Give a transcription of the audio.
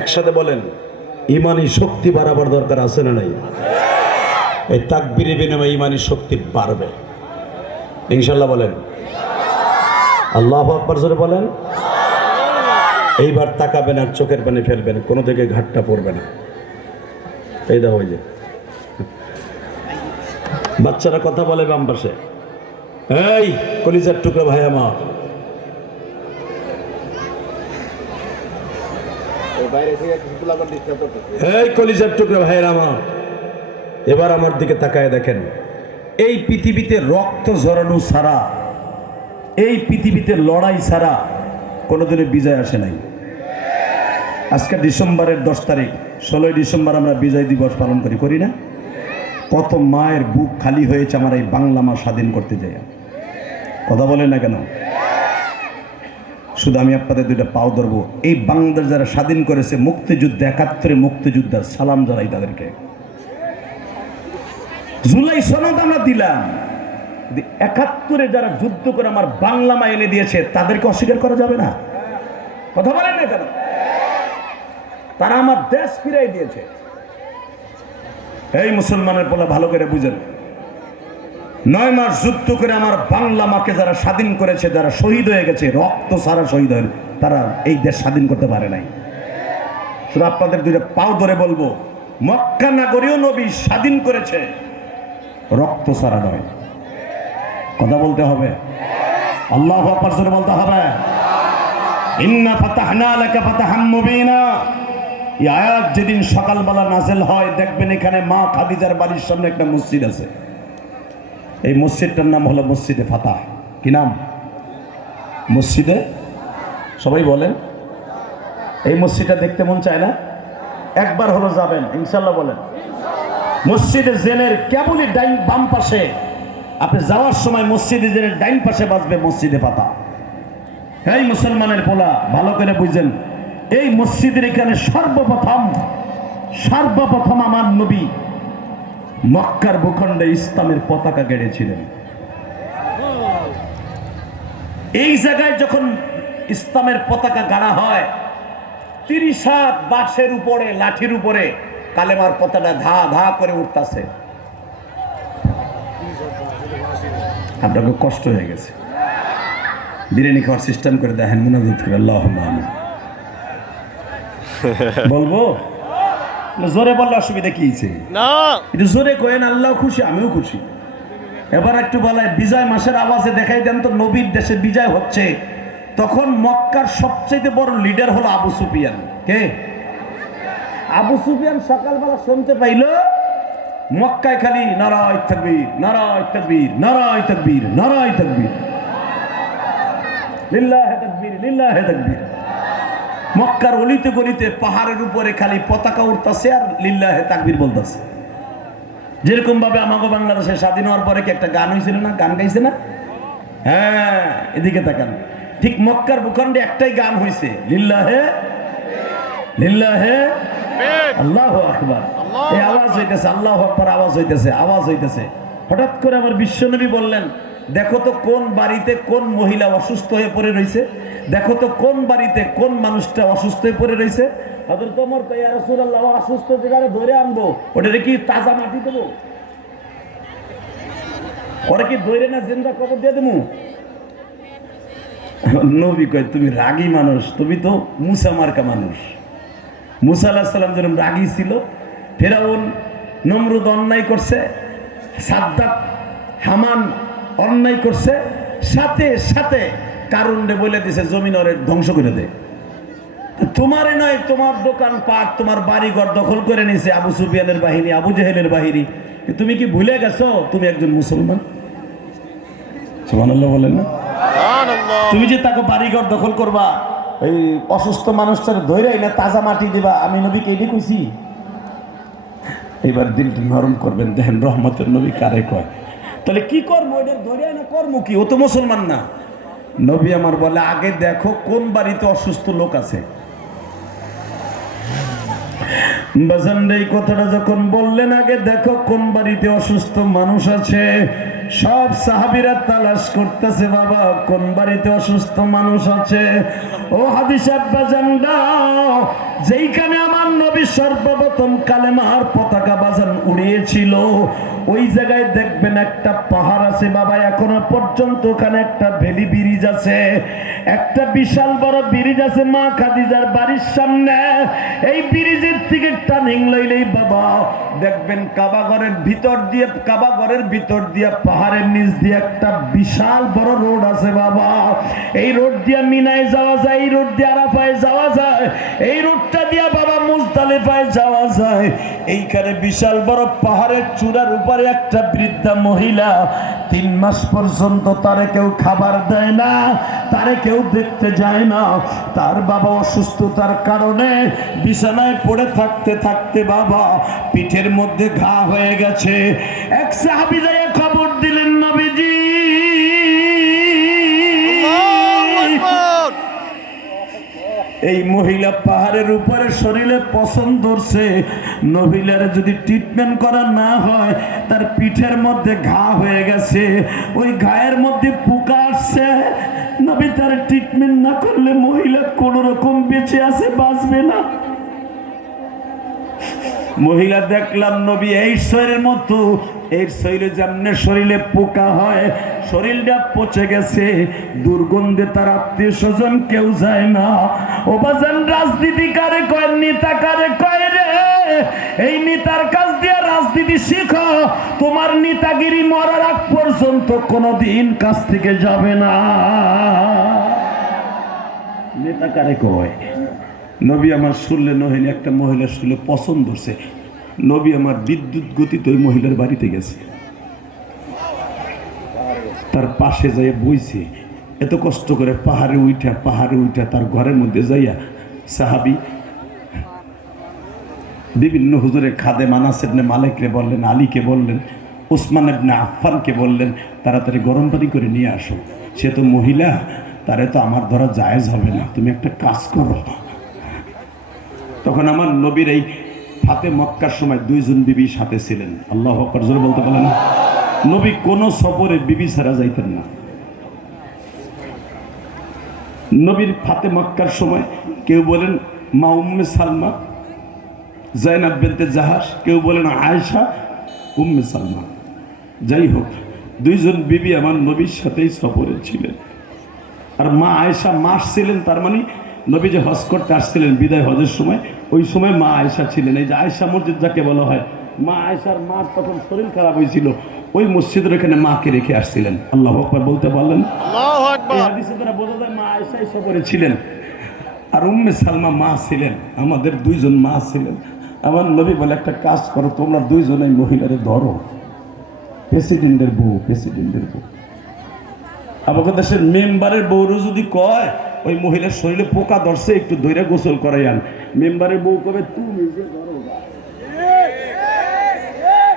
একসাথে বলেন, ইমানি শক্তি বাড়াবার দরকার আছে না নাই? এই তাকবীরে বিনিময়ে ইমানি শক্তি বাড়বে ইনশাল্লাহ। বলেন আল্লাহু আকবার, জোরে বলেন। এইবার তাকাবেন আর চোখের পানি ফেলবেন, কোনো দিকে ঘাটটা পড়বে না। এই দেখো, ওই যে বাচ্চারা কথা বলে বাম পাশে, এই কলিজার টুকরা ভাই আমার, এই কলিজার টুকরা ভাইয়ের আমার, এবার আমার দিকে তাকায় দেখেন। এই পৃথিবীতে রক্ত ঝরানো ছাড়া, এই পৃথিবীতে লড়াই ছাড়া কোনোদিনও বিজয় আসে নাই। আজকে ডিসেম্বরের 10 তারিখ, 16ই ডিসেম্বর আমরা বিজয় দিবস পালন করি না? কত মায়ের বুক খালি হয়েছে আমার এই বাংলা মা স্বাধীন করতে যায়। কথা বলেন না কেন? শুধু আমি আপনাদের দুইটা পাও ধরবো, এই বাংলাদেশ যারা স্বাধীন করেছে, মুক্তিযুদ্ধ 71 মুক্তিযোদ্ধার সালাম জানাই তাদেরকে। জুলাই সনদ আমরা দিলাম, 71 যারা যুদ্ধ করে আমার বাংলা মা এনে দিয়েছে তাদেরকে অস্বীকার করা যাবে না? কথা বলেন না কেন? তারা আমার দেশ ফিরাই দিয়েছে। এই মুসলমানের পোলা ভালো করে বুঝেন, 9 মাস যুদ্ধ করে আমার বাংলা মাকে যারা স্বাধীন করেছে, যারা শহীদ হয়ে গেছে, রক্ত ছাড়া শহীদ হয়ে, তারা এই দেশ স্বাধীন করতে পারে নাই। শুধু আপনাদের দুইটা পাও ধরে বলবো, মক্কা নগরীও নবী স্বাধীন করেছে, রক্ত ছাড়া নয়। কথা বলতে হবে, আল্লাহু আকবার জোরে বলতে হবে। ইন্না ফাতাহনা লাকা ফাতাহাম মুবিনা, এই আয়াত যেদিন সকালবেলা নাযিল হয়, দেখবেন এখানে মা খাদিজার বাড়ির সামনে একটা মসজিদ আছে। এই মসজিদটার নাম হলো মসজিদে ফাতাহ। কি নাম? মসজিদে, সবাই বলেন। এই মসজিদটা দেখতে মন চায় না? একবার হলো যাবেন ইনশাল্লাহ। বলেন মসজিদে জেনের কেবলই ডাইন বাম পাশে, আপনি যাওয়ার সময় মসজিদে জেনের ডাইন পাশে বাজবে মসজিদে ফাতাহ। এই মুসলমানের পোলা ভালো করে বুঝেন, এই মসজিদের এখানে সর্বপ্রথম আমার নবী মক্কার ভূখণ্ডে ইসলামের পতাকা গেড়েছিলেন। এই জায়গায় যখন ইসলামের পতাকা গাড়া হয়, 30 হাত বাঁশের উপরে, লাঠির উপরে কালেমার পতাকা ধা ধা করে উঠতেছে। আপনাকে কষ্ট হয়ে গেছে, বিরিয়ানি খাওয়ার সিস্টেম করে দেখেন, মুনাজাত করে আল্লাহুম্মা আমিন। বলবো জোরে বললে অসুবিধা কি হয়েছে? না, এটা জোরে কয়েন, আল্লাহ খুশি, আমিও খুশি। এবার একটু বলায় বিজয় মাসের আওয়াজে দেখাই দেন তো, নবীর দেশে বিজয় হচ্ছে। তখন মক্কার সবচেয়ে বড় লিডার হলো আবু সুফিয়ান। কে? আবু সুফিয়ান সকালবেলা শুনতে পাইল মক্কায় খালি নারায়ে তাকবীর, নারায়ে তাকবীর, নারায়ে তাকবীর, নারায়ে তাকবীর, লিল্লাহি তাকবীর, লিল্লাহি তাকবীর। মক্কার অলিতে গলিতে পাহাড়ের উপরে খালি পতাকা উঠতেছে আর লিল্লাহি তাকবীর বলতেছে। যেরকম ভাবে আমাকে বাংলাদেশে স্বাধীন হওয়ার পরে কি একটা গান হয়েছিল না? গান গাইছে না? হ্যাঁ, এদিকে তাকান। ঠিক মক্কার ভূখণ্ডে একটাই গান হয়েছে, লিল্লাহি লিল্লাহি আল্লাহু আকবার। এই আওয়াজ হইতেছে, আল্লাহু আকবার আওয়াজ হইতেছে, আওয়াজ হইতেছে। হঠাৎ করে আমার বিশ্বনবী বললেন, দেখো তো কোন বাড়িতে কোন মহিলা অসুস্থ হয়ে পড়ে রয়েছে, দেখো তো কোন বাড়িতে কোন মানুষটা অসুস্থ হয়ে পড়ে রয়েছে। হযরত ওমর কয়, ইয়া রাসূলুল্লাহ, অসুস্থ জায়গায় ধরে আনবো, ওটা কি তাজা মাটি দেবো? ওরা কি ধরে না জিন্দা কবর দিয়ে দেবো? নবী কয়, তুমি রাগী মানুষ, তুমি তো মুসা মার্কা মানুষ। মুসা আলাইহিস সালাম যেরকম রাগী ছিল, ফেরাউন নমরুদ অন্যায় করছে, সাদ্দাত হামান অন্যায় করছে, সাথে সাথে কারুনরে বলে দিছে জমিন ওরে ধ্বংস করে দে। তোমারে নয়, তোমার দোকান পাট, তোমার বাড়ি ঘর দখল করে নিছে আবু সুফিয়ানের বাহিনী, আবু জেহেলের বাহিনী। তুমি কি ভুলে গেছো তুমি একজন মুসলমান? সুবহানাল্লাহ বলেন না? তুমি যে তাকে বাড়ি ঘর দখল করবা, এই অসুস্থ মানুষটার ধৈরাই না তাজা মাটি দিবা, আমি নবীকে এটি কইছি? এবার দিলটা নরম করবেন, দেখেন রহমতের নবী কারে কয়। তাহলে কি করবো? এদের ধৈরাই না কর্ম কি? ও তো মুসলমান না। নবী আমার বলে, আগে দেখো কোন বাড়িতে অসুস্থ লোক আছে। বাজান এই কথাটা যখন বললেন, আগে দেখো কোন বাড়িতে অসুস্থ মানুষ আছে। সব সাহাবীরা তালাশ করতেছে বাবা কোন বাড়িতে অসুস্থ মানুষ আছে। ও হাদিস আব্বাজানরা, যেইখানে আমার নবী সর্বপ্রথম কালেমার পতাকা বাজান উড়িয়েছিল ওই জায়গায় দেখবেন একটা পাহাড় আছে বাবা, এখনো পর্যন্ত ওখানে একটা ভ্যালি ব্রিজ আছে, একটা বিশাল বড় ব্রিজ আছে মা খাদিজার বাড়ির সামনে। এই ব্রিজের থেকে টার্নিং লইলেই বাবা দেখবেন কাবাঘরের ভিতর দিয়ে পাহাড়ের নিচ দিয়ে একটা বিশাল বড় রোড আছে বাবা। এই রোড দিয়ে মিনায় যাওয়া যায়, এই রোড দিয়ে আরাফায় যাওয়া যায়, এই রোডটা দিয়ে বাবা মুজদালিফায় যাওয়া যায়। এইখানে বিশাল বড় পাহাড়ের চূড়ার উপরে একটা বৃদ্ধা মহিলা 3 মাস পর্যন্ত তারে কেউ খাবার দেয় না, তারে কেউ দেখতে যায় না। তার বাবা অসুস্থতার কারণে বিছানায় পড়ে থাকতে থাকতে বাবা পিঠের মধ্যে ঘা হয়ে গেছে। এক সাহাবী যায় খবর দিলেন নবীজি, এই মহিলা পাহাড়ের উপরে শরীরে পছন্দ ধরছে, মহিলার যদি ট্রিটমেন্ট করা না হয় তার পিঠের মধ্যে ঘা হয়ে গেছে, ওই ঘায়ের মধ্যে পোকা আসছে। নবী তার ট্রিটমেন্ট না করলে মহিলা কোন রকম বেঁচে আছে, বাঁচবে না। মহিলা দেখলাম নবী এই শরীরের মতো, এর শরীরে যেমন শরীরে পোকা হয়, শরীরটা পচে গেছে, দুর্গন্ধে তার আত্মীয় স্বজন কেউ যায় না। ও বাজান, রাজনীতি কারে কয়, নেতা কারে কয় রে? এই নেতার কাছ দিয়ে রাজনীতি শিখো, তোমার নেতাগিরি মরার আগ পর্যন্ত কোনোদিন কাছ থেকে যাবে না। নেতা কারে কয়? নবী আমার শুনলেন, নহিলে একটা মহিলা শুনলে পছন্দ হচ্ছে, নবী আমার বিদ্যুৎ গতিতে ওই মহিলার বাড়িতে গেছে, তার পাশে যাইয়া বইছে, এত কষ্ট করে পাহাড়ে উঠা তার ঘরের মধ্যে যাইয়া সাহাবী বিভিন্ন হুজুরে খাদেম আনাস ইবনে মালিকরে বললেন, আলীকে বললেন, উসমান ইবনে আফফানকে বললেন, তাড়াতাড়ি গরম পানি করে নিয়ে আসো, সে তো মহিলা, তারে তো আমার ধরা জায়েজ হবে না, তুমি একটা কাজ করো। তখন আমার নবীর এই ফাতে মক্কার সময় 2 জন বিবি সাথে ছিলেন। আল্লাহু আকবার, জোরে বলতে পারেন। নবী কোন সফরে বিবি ছাড়া যাইতেন না। নবীর ফাতে মক্কার সময় কেউ বলেন মা উম্মে সালমা, জাইনাব বিনতে জাহাশ, কেউ বলেন আয়েশা উম্মে সালমা। যাই হোক, 2 জন বিবি আমার নবীর সাথেই সফরে ছিলেন। আর মা আয়েশা মাস ছিলেন, তার মানে নবী যে হজ করতে আসছিলেন বিদায় হজের সময়, ওই সময় মা আয়েশা ছিলেন। এই যে আয়েশা মসজিদ যাকে বলা হয়, মা আয়েশার মা তখন শরীর খারাপ হয়েছিল, ওই মসজিদের এখানে মাকে রেখে আসছিলেন। আল্লাহু আকবার বলতে পারলেন? আল্লাহু আকবার। এই হাদিসে দ্বারা বোঝা যায় মা আয়েশা সফরে ছিলেন, আর উম্মে সালমা মা ছিলেন। আমাদের 2 জন মা ছিলেন। আমার নবী বলে, একটা কাজ করো, তোমরা 2 জনেই মহিলারে ধরো, প্রেসিডেন্টের বউ। আমাদের দেশের মেম্বারের বউরও যদি কয় ওই মহিলার শরীরে পোকা ধরছে, একটু ধরে গোসল করাই আন, মেম্বারের বউ কবে তুমি যে ধরো।